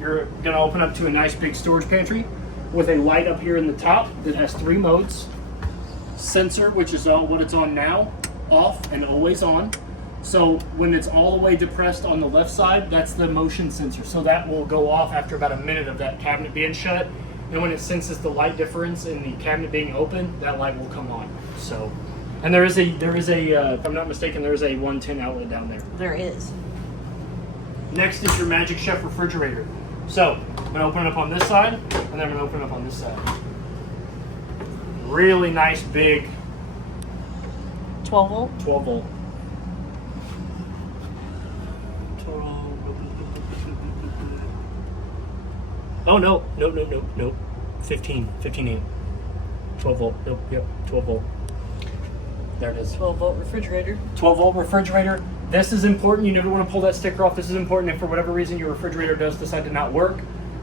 you're going to open up to a nice big storage pantry with a light up here in the top that has 3 modes. Sensor, which is what it's on now, off and always on. So when it's all the way depressed on the left side, that's the motion sensor. So that will go off after about a minute of that cabinet being shut. And when it senses the light difference in the cabinet being open, that light will come on. So, and there is a if I'm not mistaken, there is a 110 outlet down there. There is. Next is your Magic Chef refrigerator. So I'm gonna open it up on this side, and then I'm gonna open it up on this side. Really nice big 12 volt? 12 volt. Oh, no. 15 amp. 12 volt. Nope, yep, 12 volt. There it is. 12 volt refrigerator. 12 volt refrigerator. This is important. You never want to pull that sticker off. This is important if for whatever reason your refrigerator does decide to not work.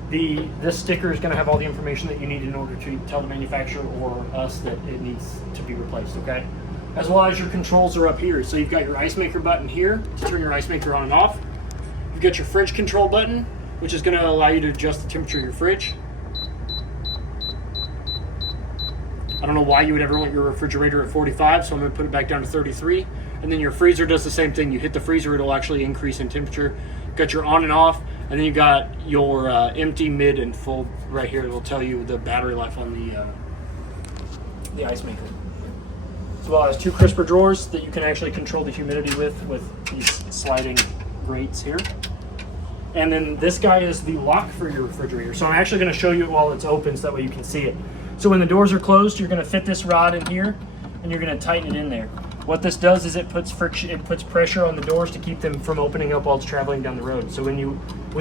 This sticker is going to have all the information that you need in order to tell the manufacturer or us that it needs to be replaced, okay? As well as your controls are up here. So you've got your ice maker button here to turn your ice maker on and off. You've got your fridge control button, which is going to allow you to adjust the temperature of your fridge. I don't know why you would ever want your refrigerator at 45, so I'm going to put it back down to 33. And then your freezer does the same thing. You hit the freezer, it'll actually increase in temperature. Got your on and off, and then you got your empty, mid, and full right here. It will tell you the battery life on the ice maker. As well as 2 crisper drawers that you can actually control the humidity with these sliding grates here. And then this guy is the lock for your refrigerator. So I'm actually going to show you it while it's open so that way you can see it. So when the doors are closed, you're going to fit this rod in here and you're going to tighten it in there. What this does is it puts friction, it puts pressure on the doors to keep them from opening up while it's traveling down the road. So when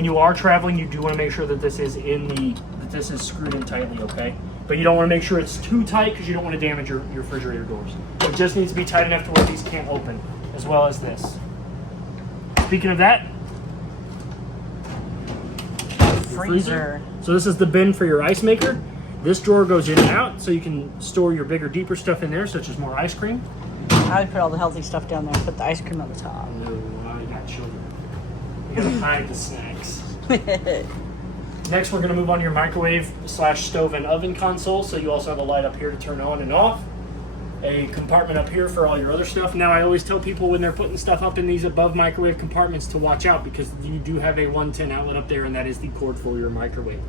you are traveling, you do want to make sure that this is screwed in tightly, okay? But you don't want to make sure it's too tight because you don't want to damage your refrigerator doors. It just needs to be tight enough to where these can't open, as well as this. Speaking of that, freezer. So this is the bin for your ice maker. This drawer goes in and out, so you can store your bigger, deeper stuff in there, such as more ice cream. I would put all the healthy stuff down there and put the ice cream on the top. No, I got children. You gotta hide the snacks. Next, we're gonna move on to your microwave / stove and oven console. So you also have a light up here to turn on and off. A compartment up here for all your other stuff. Now, I always tell people when they're putting stuff up in these above microwave compartments to watch out, because you do have a 110 outlet up there, and that is the cord for your microwave.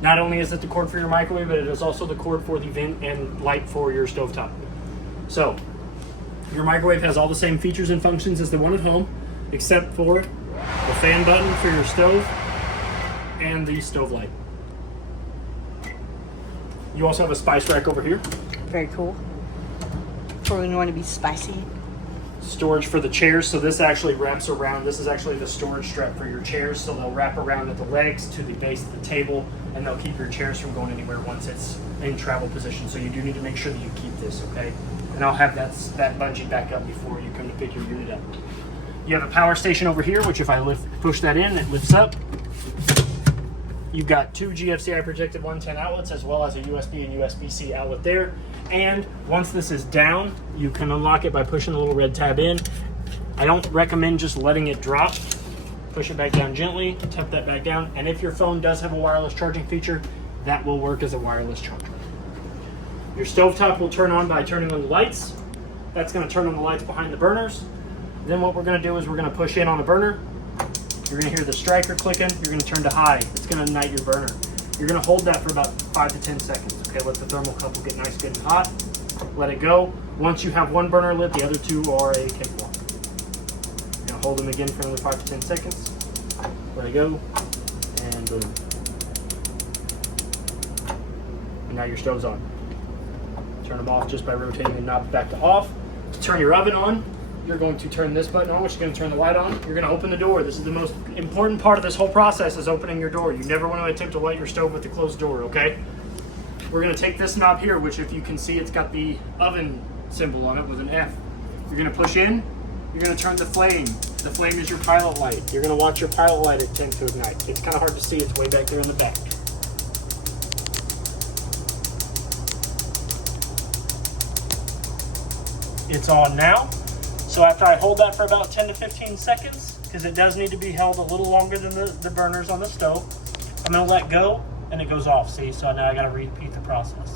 Not only is it the cord for your microwave, but it is also the cord for the vent and light for your stovetop. So, your microwave has all the same features and functions as the one at home, except for the fan button for your stove and the stove light. You also have a spice rack over here. Very cool. For when you want to be spicy. Storage for the chairs, so this actually wraps around. This is actually the storage strap for your chairs, so they'll wrap around at the legs to the base of the table, and they'll keep your chairs from going anywhere once it's in travel position. So you do need to make sure that you keep this, okay? And I'll have that bungee back up before you come to pick your unit up. You have a power station over here, which if I push that in, it lifts up. You've got 2 GFCI protected 110 outlets, as well as a USB and USB-C outlet there. And once this is down, you can unlock it by pushing the little red tab in. I don't recommend just letting it drop. Push it back down gently, tap that back down, and if your phone does have a wireless charging feature, that will work as a wireless charger. Your stovetop will turn on by turning on the lights. That's going to turn on the lights behind the burners. Then what we're going to do is we're going to push in on a burner. You're going to hear the striker clicking. You're going to turn to high. It's going to ignite your burner. You're going to hold that for about 5 to 10 seconds. Okay, let the thermocouple get nice, good, and hot. Let it go. Once you have one burner lit, the other 2 are a cakewalk. You're going to hold them again for another 5 to 10 seconds. Let it go. And boom. And now your stove's on. Turn them off just by rotating the knob back to off. To turn your oven on, you're going to turn this button on, which is going to turn the light on. You're going to open the door. This is the most important part of this whole process, is opening your door. You never want to attempt to light your stove with the closed door, okay? We're going to take this knob here, which if you can see, it's got the oven symbol on it with an F. You're going to push in. You're going to turn the flame. The flame is your pilot light. You're going to watch your pilot light attempt to ignite. It's kind of hard to see. It's way back there in the back. It's on now. So after I hold that for about 10 to 15 seconds, because it does need to be held a little longer than the burners on the stove, I'm going to let go and it goes off. See, so now I got to repeat the process.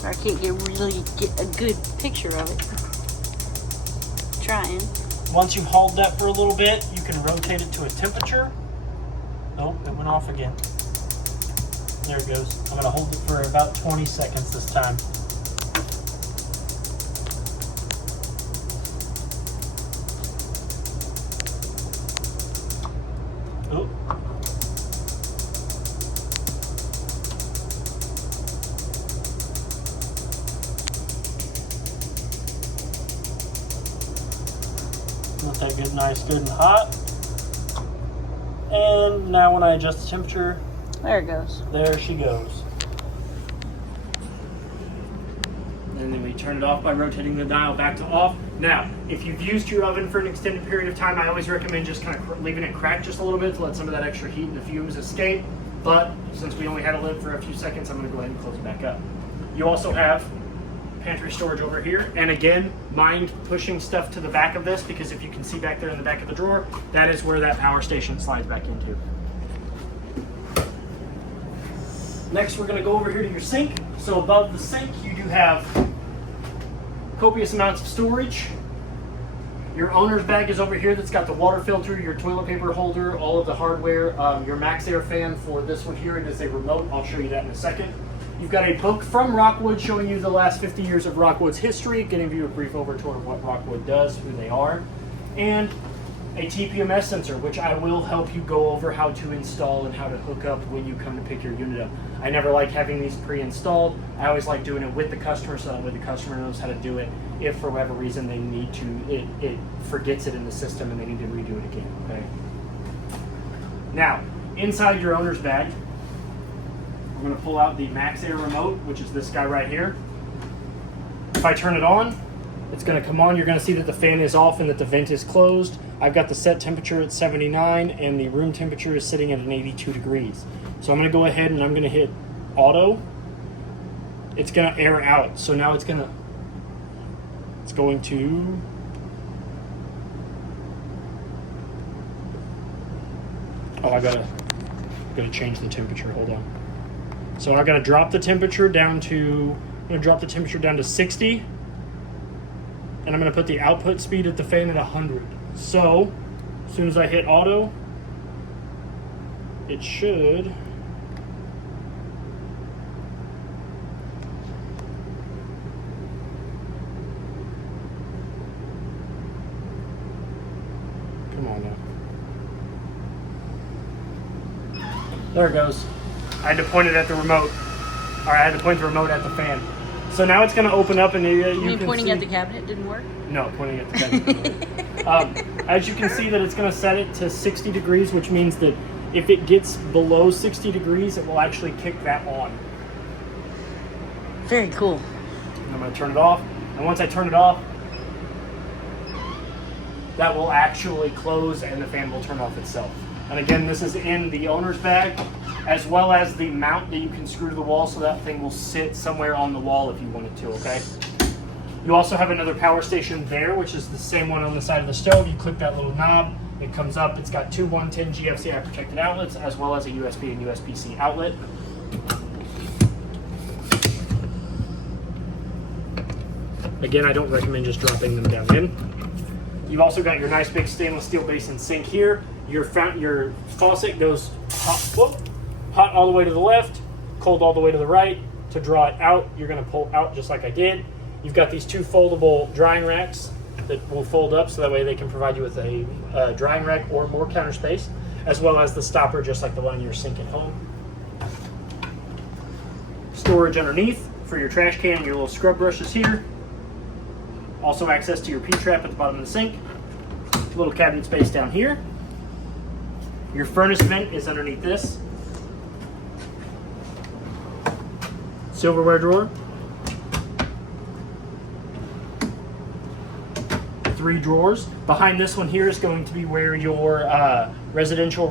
So I can't really get a good picture of it. Trying. Once you hold that for a little bit, you can rotate it to a temperature. Oh, it went off again. There it goes. I'm going to hold it for about 20 seconds this time. Oh. Let that get nice, good and hot. And now when I adjust the temperature, there it goes. There she goes. And then we turn it off by rotating the dial back to off. Now, if you've used your oven for an extended period of time, I always recommend just kind of leaving it cracked just a little bit to let some of that extra heat and the fumes escape. But since we only had it lit for a few seconds, I'm going to go ahead and close it back up. You also have pantry storage over here. And again, mind pushing stuff to the back of this, because if you can see back there in the back of the drawer, that is where that power station slides back into. Next, we're going to go over here to your sink. So above the sink, you do have copious amounts of storage. Your owner's bag is over here that's got the water filter, your toilet paper holder, all of the hardware, your Max Air fan for this one here. It is a remote. I'll show you that in a second. You've got a book from Rockwood showing you the last 50 years of Rockwood's history, getting you a brief overview of what Rockwood does, who they are, and a TPMS sensor, which I will help you go over how to install and how to hook up when you come to pick your unit up. I never like having these pre-installed. I always like doing it with the customer so that way the customer knows how to do it if for whatever reason they need to, it forgets it in the system and they need to redo it again, okay? Now, inside your owner's bag, I'm gonna pull out the Max Air remote, which is this guy right here. If I turn it on, it's gonna come on. You're gonna see that the fan is off and that the vent is closed. I've got the set temperature at 79 and the room temperature is sitting at an 82 degrees. So I'm gonna go ahead and I'm gonna hit auto. It's gonna air out. So now it's going to, oh, I gotta change the temperature, hold on. So I gotta drop the temperature down to, I'm gonna drop the temperature down to 60. And I'm going to put the output speed at the fan at 100. So, as soon as I hit auto, it should come on now. There it goes. I had to point it at the remote. Or I had to point the remote at the fan. So now it's going to open up and you mean can pointing see, at the cabinet didn't work? No, pointing at the cabinet. As you can see that it's going to set it to 60 degrees, which means that if it gets below 60 degrees, it will actually kick that on. Very cool. And I'm going to turn it off. And once I turn it off, that will actually close and the fan will turn off itself. And again, this is in the owner's bag, as well as the mount that you can screw to the wall so that thing will sit somewhere on the wall if you want it to, okay? You also have another power station there, which is the same one on the side of the stove. You click that little knob, it comes up. It's got two 110 GFCI protected outlets, as well as a USB and USB-C outlet. Again, I don't recommend just dropping them down in. You've also got your nice big stainless steel basin sink here. Your faucet goes hot all the way to the left, cold all the way to the right. To draw it out, you're going to pull out just like I did. You've got these two foldable drying racks that will fold up so that way they can provide you with a drying rack or more counter space, as well as the stopper just like the one in your sink at home. Storage underneath for your trash can and your little scrub brushes here. Also access to your P-trap at the bottom of the sink. Little cabinet space down here. Your furnace vent is underneath this. Silverware drawer. 3 drawers. Behind this one here is going to be where your residential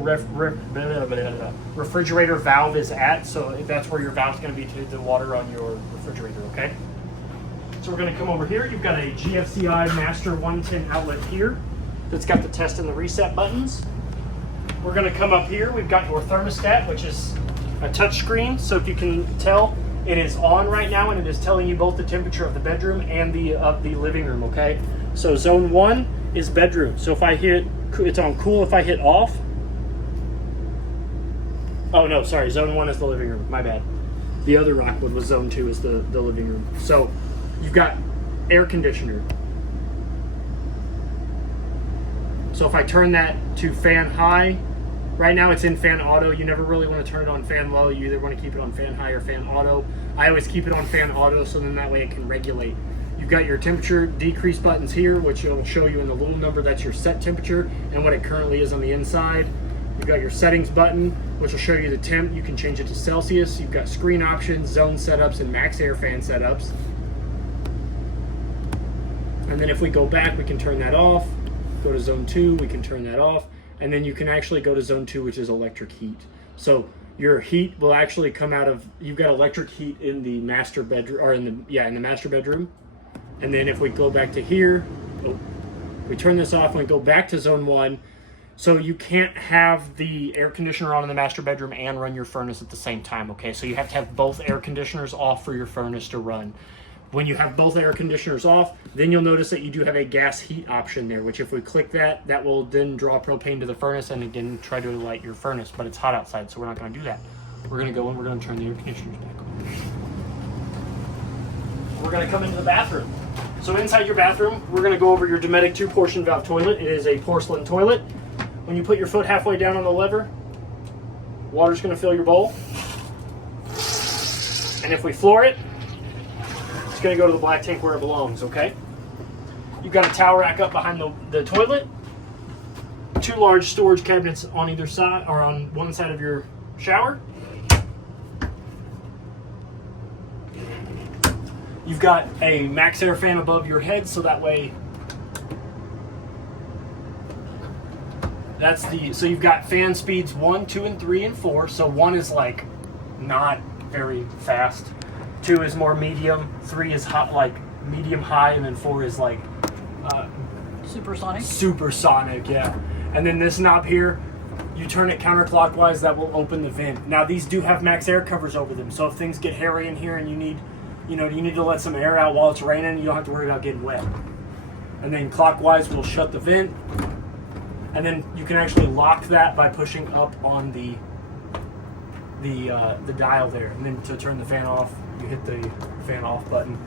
refrigerator valve is at. So that's where your valve is going to be to the water on your refrigerator, okay? So we're going to come over here. You've got a GFCI Master 110 outlet here that's got the test and the reset buttons. We're going to come up here. We've got your thermostat, which is a touch screen. So if you can tell, it is on right now and it is telling you both the temperature of the bedroom and the living room, okay? So zone 1 is bedroom. So if I hit, it's on cool. If I hit off, oh no, sorry, zone 1 is the living room, my bad. The other Rockwood was zone 2 is the living room. So you've got air conditioner. So if I turn that to fan high, right now it's in fan auto. You never really want to turn it on fan low. You either want to keep it on fan high or fan auto. I always keep it on fan auto so then that way it can regulate. You've got your temperature decrease buttons here, which will show you in the little number that's your set temperature and what it currently is on the inside. You've got your settings button, which will show you the temp. You can change it to Celsius. You've got screen options, zone setups, and max air fan setups. And then if we go back, we can turn that off. Go to zone 2, we can turn that off. And then you can actually go to zone 2, which is electric heat. So your heat will actually come out of, you've got electric heat in the master bedroom, or in the master bedroom. And then if we go back to here, we turn this off and we go back to zone 1. So you can't have the air conditioner on in the master bedroom and run your furnace at the same time, okay? So you have to have both air conditioners off for your furnace to run. When you have both air conditioners off, then you'll notice that you do have a gas heat option there, which if we click that, that will then draw propane to the furnace and again try to light your furnace, but it's hot outside, so we're not going to do that. We're going to go and we're going to turn the air conditioners back on. we're going to come into the bathroom. So inside your bathroom, we're going to go over your Dometic 2-portion valve toilet. It is a porcelain toilet. When you put your foot halfway down on the lever, water's going to fill your bowl. And if we floor it, it's going to go to the black tank where it belongs, okay? You've got a towel rack up behind the toilet. 2 large storage cabinets on either side, or on one side of your shower. You've got a max air fan above your head, so that way so you've got fan speeds 1, 2, and 3, and 4. So 1 is like not very fast, 2 is more medium, 3 is hot, like medium high, and then 4 is like supersonic. Supersonic, yeah. And then this knob here, you turn it counterclockwise, that will open the vent. Now these do have max air covers over them, so if things get hairy in here and you need to let some air out while it's raining, you don't have to worry about getting wet. And then clockwise will shut the vent. And then you can actually lock that by pushing up on the dial there. And then to turn the fan off, you hit the fan off button.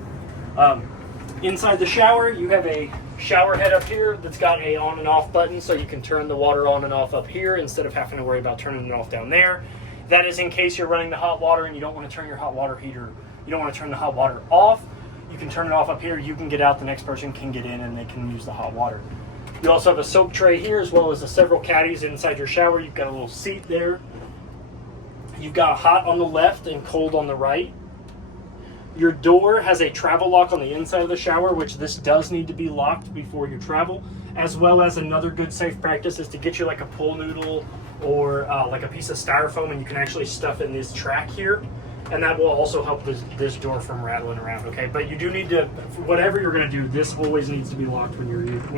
Inside the shower, you have a shower head up here that's got a on and off button, so you can turn the water on and off up here instead of having to worry about turning it off down there. That is in case you're running the hot water and you don't want to turn your hot water heater, you don't want to turn the hot water off. You can turn it off up here, you can get out, the next person can get in, and they can use the hot water. You also have a soap tray here, as well as several caddies inside your shower. You've got a little seat there. You've got hot on the left and cold on the right. Your door has a travel lock on the inside of the shower, which this does need to be locked before you travel, as well as another good safe practice is to get you like a pool noodle or like a piece of styrofoam, and you can actually stuff in this track here, and that will also help this door from rattling around, okay? But you do need to, whatever you're gonna do, this always needs to be locked when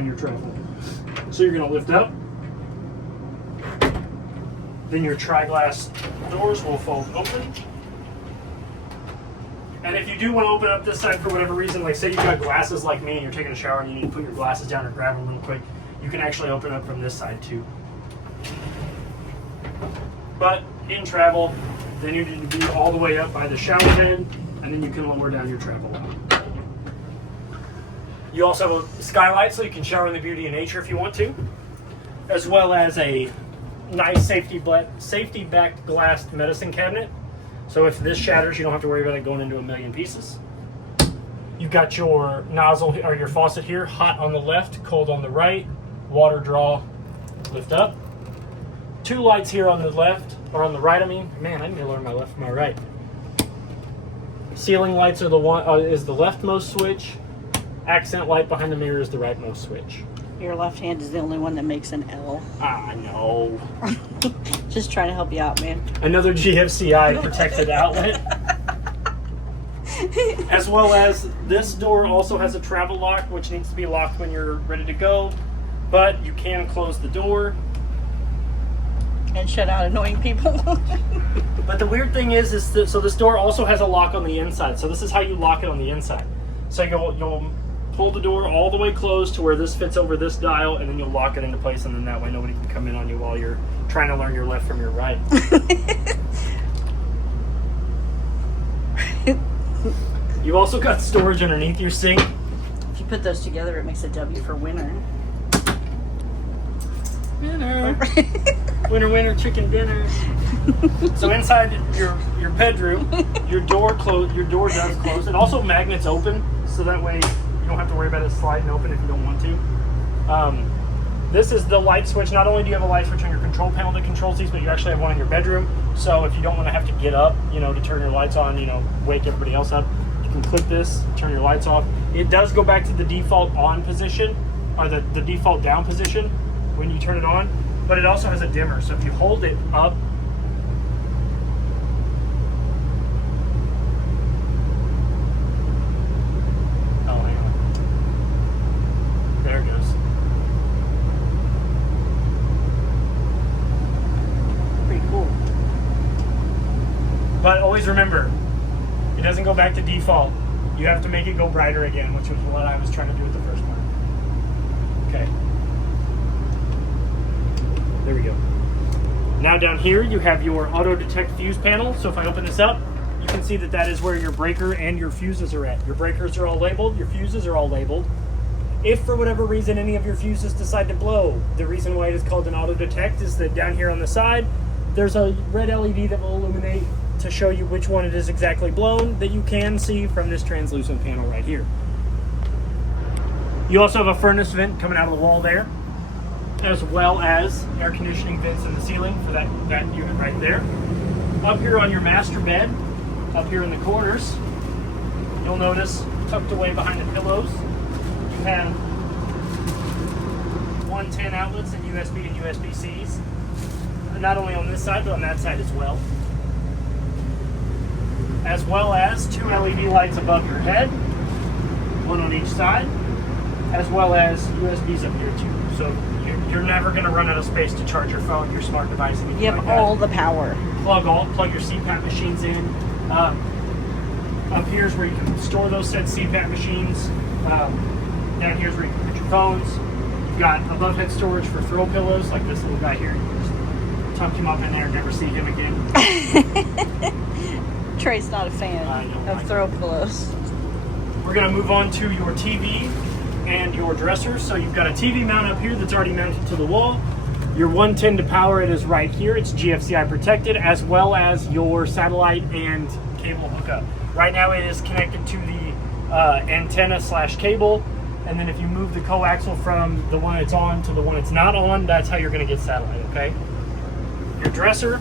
you're traveling. So you're gonna lift up, then your tri-glass doors will fold open. And if you do want to open up this side for whatever reason, like say you've got glasses like me and you're taking a shower and you need to put your glasses down or grab them real quick, you can actually open up from this side too. But in travel, then you need to be all the way up by the shower head, and then you can lower down your travel light. You also have a skylight, so you can shower in the beauty of nature if you want to, as well as a nice safety-backed glass medicine cabinet. So if this shatters, you don't have to worry about it going into a million pieces. You've got your nozzle or your faucet here, hot on the left, cold on the right, water draw, lift up. 2 lights here on the left, or on the right, I mean. Man, I need to learn my left from my right. Ceiling lights are is the leftmost switch. Accent light behind the mirror is the rightmost switch. Your left hand is the only one that makes an L. I know. Just trying to help you out, man. Another GFCI protected outlet. As well as this door also has a travel lock, which needs to be locked when you're ready to go. But you can close the door. And shut out annoying people. But the weird thing is so this door also has a lock on the inside. So this is how you lock it on the inside. So you'll pull the door all the way closed to where this fits over this dial, and then you'll lock it into place, and then that way nobody can come in on you while you're trying to learn your left from your right. You've also got storage underneath your sink. If you put those together, it makes a W for winner. Winner. Winner, winner, chicken dinner. So inside your bedroom, your door does close. It also magnets open, so that way you don't have to worry about it sliding open if you don't want to. This is the light switch. Not only do you have a light switch on your control panel that controls these, but you actually have one in your bedroom. So if you don't want to have to get up, to turn your lights on, wake everybody else up, you can click this, turn your lights off. It does go back to the default on position, or the default down position when you turn it on, but it also has a dimmer. So if you hold it up, there it goes. Pretty cool. But always remember, it doesn't go back to default. You have to make it go brighter again, which was what I was trying to do with the first one. Okay. There we go. Now down here, you have your auto detect fuse panel. So if I open this up, you can see that that is where your breaker and your fuses are at. Your breakers are all labeled, your fuses are all labeled. If for whatever reason any of your fuses decide to blow, the reason why it is called an auto detect is that down here on the side, there's a red LED that will illuminate to show you which one it is exactly blown that you can see from this translucent panel right here. You also have a furnace vent coming out of the wall there, as well as air conditioning vents in the ceiling for that unit right there. Up here on your master bed, up here in the corners, you'll notice tucked away behind the pillows, you have 110 outlets and USB and USB-Cs. Not only on this side, but on that side as well. As well as 2 LED lights above your head, one on each side, as well as USBs up here too. So you're never going to run out of space to charge your phone, your smart device, anything You have like all that. the power. Plug your CPAP machines in. Up here's where you can store those said CPAP machines. Down here's where you can put your phones. You've got above head storage for throw pillows, like this little guy here. You can just tuck him up in there and never see him again. Trey's not a fan of throw pillows. We're going to move on to your TV and your dresser. So you've got a TV mount up here that's already mounted to the wall. Your 110 to power it is right here. It's GFCI protected, as well as your satellite and cable hookup. Right now it is connected to the antenna / cable, and then if you move the coaxial from the one it's on to the one it's not on, that's how you're going to get satellite, okay? Your dresser,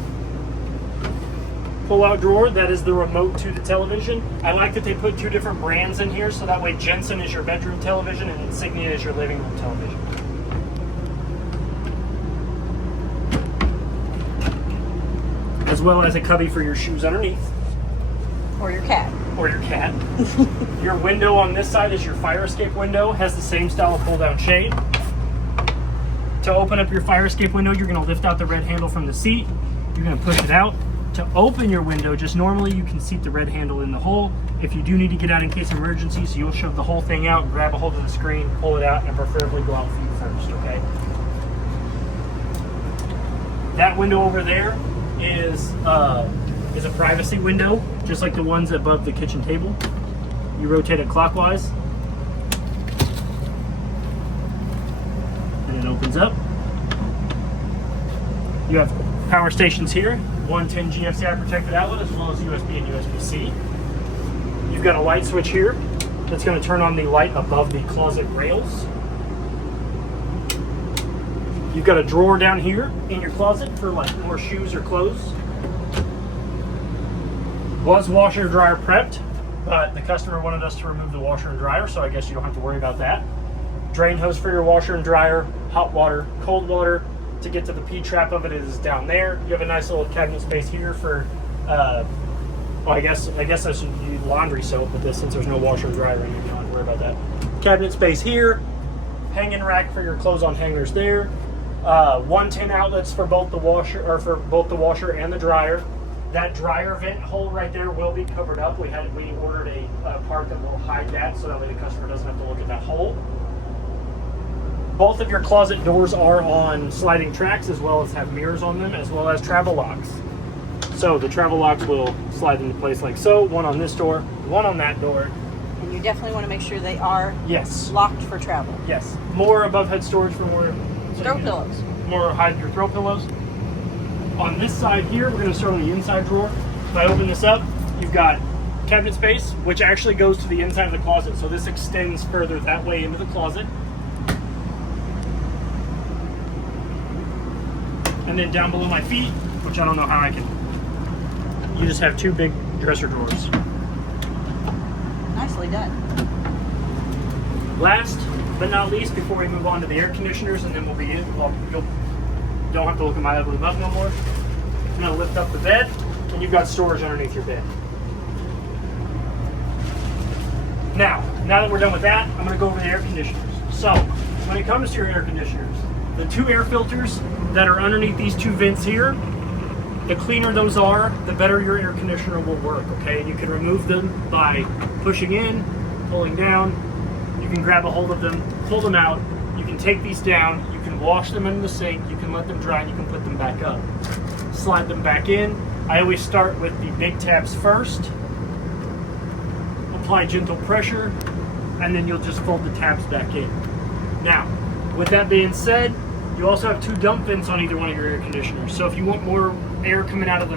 pull-out drawer, that is the remote to the television. I like that they put 2 different brands in here, so that way Jensen is your bedroom television and Insignia is your living room television. As well as a cubby for your shoes underneath. Or your cat. Or your cat. Your window on this side is your fire escape window, has the same style of pull-down shade. To open up your fire escape window, you're going to lift out the red handle from the seat. You're going to push it out. To open your window, just normally you can seat the red handle in the hole. If you do need to get out in case of emergency, so you'll shove the whole thing out, grab a hold of the screen, pull it out, and preferably go out feet first, okay? That window over there is a privacy window, just like the ones above the kitchen table. You rotate it clockwise, and it opens up. You have power stations here, 110 GFCI protected outlet, as well as USB and USB-C. You've got a light switch here that's going to turn on the light above the closet rails. You've got a drawer down here in your closet for like more shoes or clothes. Was washer and dryer prepped, but the customer wanted us to remove the washer and dryer, so I guess you don't have to worry about that. Drain hose for your washer and dryer, hot water, cold water. To get to the P-trap of it is down there. You have a nice little cabinet space here for, well, I guess I should use laundry soap with this since there's no washer and dryer in here. You don't have to worry about that. Cabinet space here, hanging rack for your clothes on hangers there. 110 outlets for both the washer and the dryer. That dryer vent hole right there will be covered up. We ordered a part that will hide that, so that way the customer doesn't have to look at that hole. Both of your closet doors are on sliding tracks, as well as have mirrors on them, as well as travel locks. So the travel locks will slide into place like so. One on this door, one on that door. And you definitely want to make sure they are locked for travel. Yes. More above head storage for more throw pillows. More hide your throw pillows. On this side here, we're going to start on the inside drawer. If I open this up, you've got cabinet space, which actually goes to the inside of the closet. So this extends further that way into the closet. And then down below my feet, which I don't know how I can, you just have 2 big dresser drawers. Nicely done. Last but not least, before we move on to the air conditioners, and then we'll be in, well, you don't have to look at my ugly mug no more. I'm going to lift up the bed, and you've got storage underneath your bed. Now that we're done with that, I'm going to go over the air conditioners. So, when it comes to your air conditioners, the 2 air filters that are underneath these 2 vents here, the cleaner those are, the better your air conditioner will work, okay? And you can remove them by pushing in, pulling down. You can grab a hold of them, pull them out. You can take these down, you can wash them in the sink, you can let them dry, and you can put them back up. Slide them back in. I always start with the big tabs first, apply gentle pressure, and then you'll just fold the tabs back in. Now, with that being said, you also have 2 dump vents on either one of your air conditioners. So if you want more air coming out of the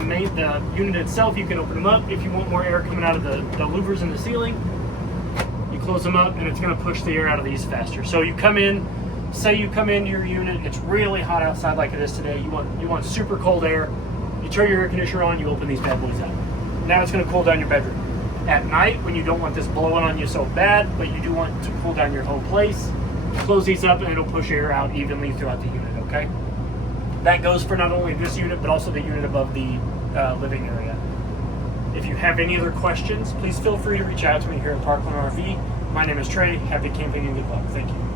unit itself, you can open them up. If you want more air coming out of the louvers in the ceiling, you close them up, and it's going to push the air out of these faster. So you come in, say you come into your unit and it's really hot outside like it is today. You want super cold air. You turn your air conditioner on, you open these bad boys up. Now it's going to cool down your bedroom. At night, when you don't want this blowing on you so bad, but you do want to cool down your whole place, close these up and it'll push air out evenly throughout the unit, okay? That goes for not only this unit, but also the unit above the living area. If you have any other questions, please feel free to reach out to me here at Parkland RV. My name is Trey. Happy camping and good luck. Thank you.